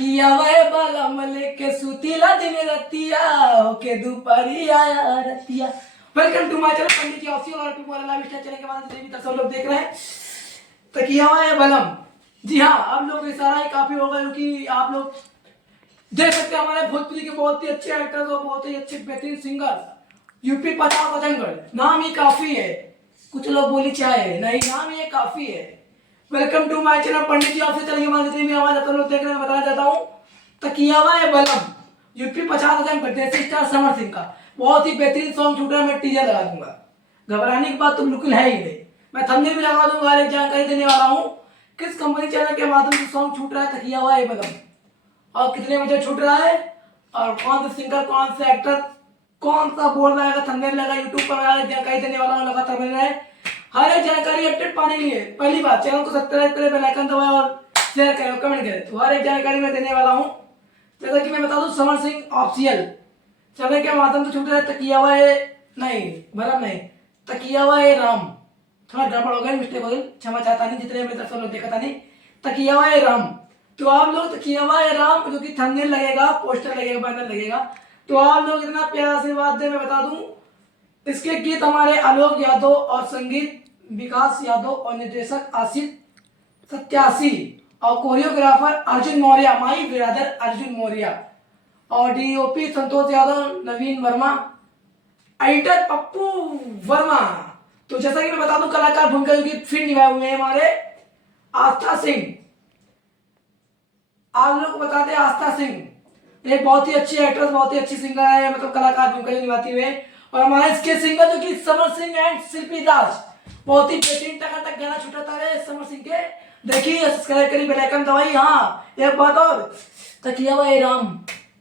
तकिया वह बालम लेके सुतीला दिन रतिया ओके दोपहरी आया रतिया। Welcome to my channel Pandit ji official और टुमारो लाइव स्टाइल चैनल के माध्यम से भी सब लोग देख रहे हैं तकिया वह बालम। जी हाँ, आप लोग इशारा ही काफी होगा क्योंकि आप लोग देख सकते हैं हमारे भोजपुरी के बहुत ही अच्छे एक्टर्स और बहुत ही अच्छे बेहतरीन सिंगर यूपी 50 आजमगढ़, नाम ही काफी है। कुछ लोग बोली चाहे नहीं, नाम ये काफी है। Welcome to my channel Pandit ji official channel के माध्यम से भी हमारे सब लोग देख रहे हैं। बताना चाहता हूँ तकियावा है बलम यूपी 50 आजमगढ़ देसी स्टार समर सिंह का बहुत ही बेहतरीन सॉन्ग छूट रहा है। मैं टीजर लगा दूंगा, घबराने की बात तो बिल्कुल है ही नहीं। मैं थंबनेल भी लगा दूंगा, एक जानकारी देने वाला हूँ किस कंपनी चैनल के माध्यम से सॉन्ग छूट रहा है तकियावा है बलम और कितने बजे छूट रहा है और कौन से सिंगर कौन से एक्टर कौन सा बोल रहा है। थंबनेल लगा यूट्यूब पर जानकारी देने वाला हूँ, लगातार बन रहा है। हर एक जानकारी अपडेट पाने के लिए पहली बात चैनल को सब्सक्राइब करें, बेल आइकन दबाएं और शेयर करें और कमेंट करें। तो हर एक जानकारी मैं देने वाला हूँ। जैसा कि मैं बता दूं समर सिंह ऑफिशियल चैनल के माध्यम से छूट रहा है तकियावा नहीं भरम नहीं तकियावा राम। थोड़ा गड़बड़ हो गया, मिस्टेक हो गई, क्षमा चाहता नहीं। जितने मेरे तरफ से लोग देखा था नहीं तकियावा राम। तो आप लोग तकियावा राम जो कि थंबनेल लगेगा, पोस्टर लगेगा, बैनर लगेगा, तो आप लोग इतना प्यारा आशीर्वाद दे। मैं बता दूं इसके गीत हमारे आलोक यादव और संगीत विकास यादव और निर्देशक आशिक सत्यासी और choreographer Arjun Maurya, my brother Arjun Maurya और डीओपी संतोष यादव, नवीन वर्मा, एडिटर पप्पू वर्मा। तो जैसा कि मैं बता दूं कलाकार भूमिका जो कि फिर निभाए हुए हैं हमारे आस्था सिंह। आप लोग को बता दें आस्था सिंह एक बहुत ही अच्छी एक्ट्रेस, बहुत ही अच्छी सिंगर है, मतलब कलाकार भूमिका निभाती हुए। और हमारे इसके सिंगर जो कि समर सिंह एंड शिल्पी दास, बहुत ही बेहतरीन टकाटक गाना छुटाता है समर सिंह के। देखिए सब्सक्राइब करिए, बेल आइकन दबाइए। हाँ एक बात और तकियावा ए राम,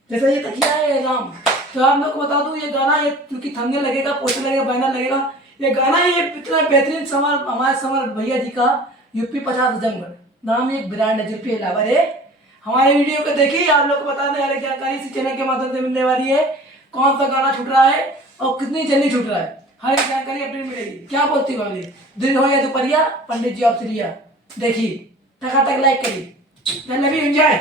जैसे ये तकिया है राम, तो आप लोग को बता दूं ये गाना ये क्योंकि थंबनेल लगेगा, पोस्टर लगेगा, बैनर लगेगा, ये गाना ये इतना बेहतरीन समर हमारे समर भैया जी का यूपी 50 आजमगढ़ नाम एक ब्रांड है जुल्फी इलावर है। हमारे वीडियो को देखिए, आप लोग को बता दें हर एक जानकारी इसी चैनल के माध्यम से मिलने वाली है। कौन सा गाना छूट रहा है और कितनी जल्दी छूट रहा है, हर एक जानकारी अपडेट मिलेगी। क्या बोलती है दिन हो या दोपहरिया, पंडित जी आप देखिए टकाटक लाइक करिए। Love you, enjoy.